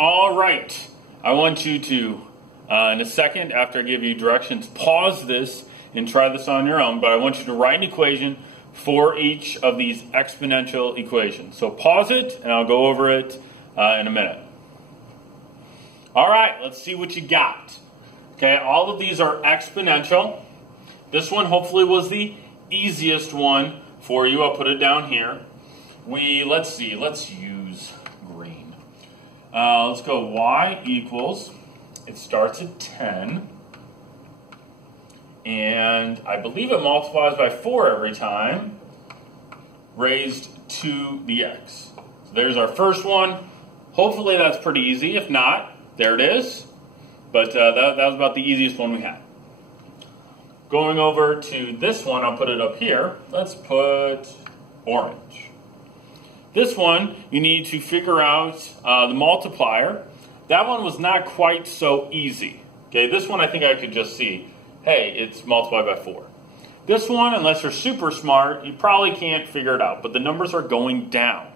All right, I want you to, in a second after I give you directions, pause this and try this on your own, but I want you to write an equation for each of these exponential equations. So pause it and I'll go over it in a minute. All right, let's see what you got. Okay, all of these are exponential. This one hopefully was the easiest one for you. I'll put it down here. Let's see, let's use green. Let's go y equals, it starts at 10, and I believe it multiplies by 4 every time, raised to the x. So there's our first one. Hopefully that's pretty easy. If not, there it is. But that was about the easiest one we had. Going over to this one, I'll put it up here. Let's put orange. This one, you need to figure out the multiplier. That one was not quite so easy. Okay, this one I think I could just see, hey, it's multiplied by 4. This one, unless you're super smart, you probably can't figure it out, but the numbers are going down.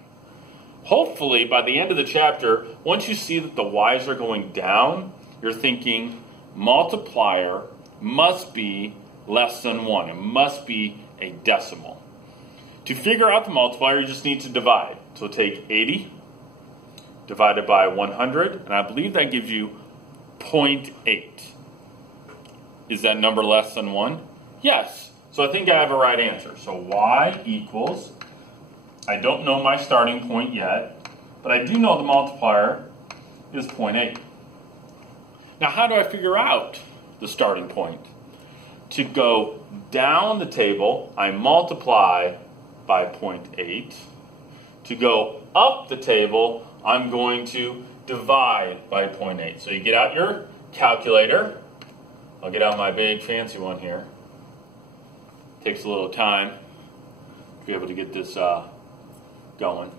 Hopefully, by the end of the chapter, once you see that the y's are going down, you're thinking multiplier must be less than 1. It must be a decimal. To figure out the multiplier, you just need to divide. So take 80 divided by 100, and I believe that gives you 0.8. Is that number less than 1? Yes. So I think I have a right answer. So y equals, I don't know my starting point yet, but I do know the multiplier is 0.8. Now how do I figure out the starting point? To go down the table, I multiply by 0.8. To go up the table, I'm going to divide by 0.8. So you get out your calculator. I'll get out my big fancy one here. Takes a little time to be able to get this going.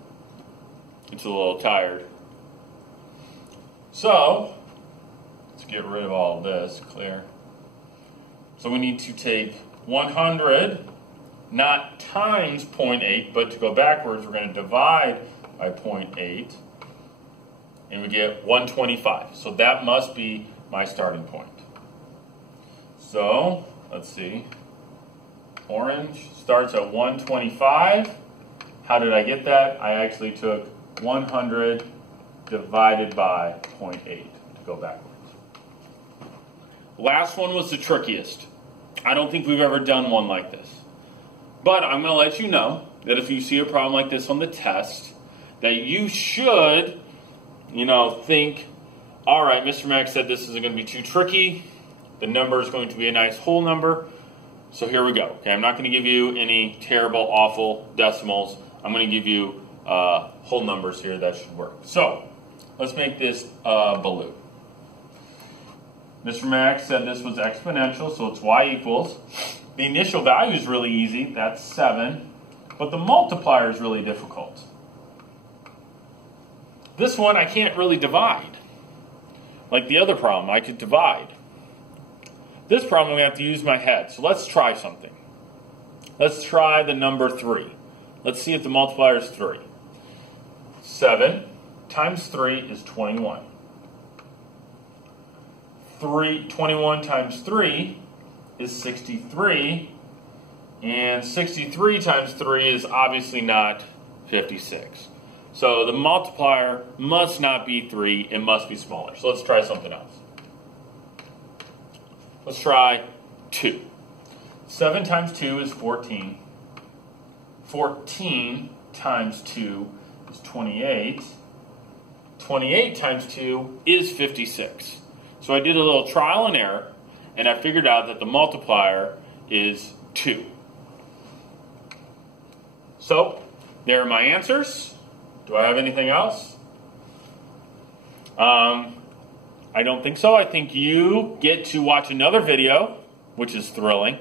It's a little tired. So let's get rid of all of this, clear. So we need to take 100, not times 0.8, but to go backwards, we're going to divide by 0.8, and we get 125. So that must be my starting point. So, let's see. Orange starts at 125. How did I get that? I actually took 100 divided by 0.8 to go backwards. Last one was the trickiest. I don't think we've ever done one like this. But I'm going to let you know that if you see a problem like this on the test, that you should, think, all right, Mr. Mack said this isn't going to be too tricky. The number is going to be a nice whole number. So here we go. Okay, I'm not going to give you any terrible, awful decimals. I'm going to give you whole numbers here that should work. So let's make this balloon. Mr. Mack said this was exponential, so it's y equals. The initial value is really easy, that's 7, but the multiplier is really difficult. This one I can't really divide. Like the other problem, I could divide. This problem I'm going to have to use my head, so let's try something. Let's try the number 3. Let's see if the multiplier is 3. 7 times 3 is 21. 21 times 3 is 63, and 63 times 3 is obviously not 56. So the multiplier must not be 3, it must be smaller. So let's try something else. Let's try 2. 7 times 2 is 14. 14 times 2 is 28. 28 times 2 is 56. So I did a little trial and error, and I figured out that the multiplier is 2. So, there are my answers. Do I have anything else? I don't think so. I think you get to watch another video, which is thrilling,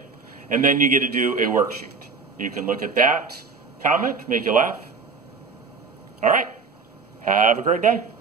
and then you get to do a worksheet. You can look at that comic, make you laugh. All right. Have a great day.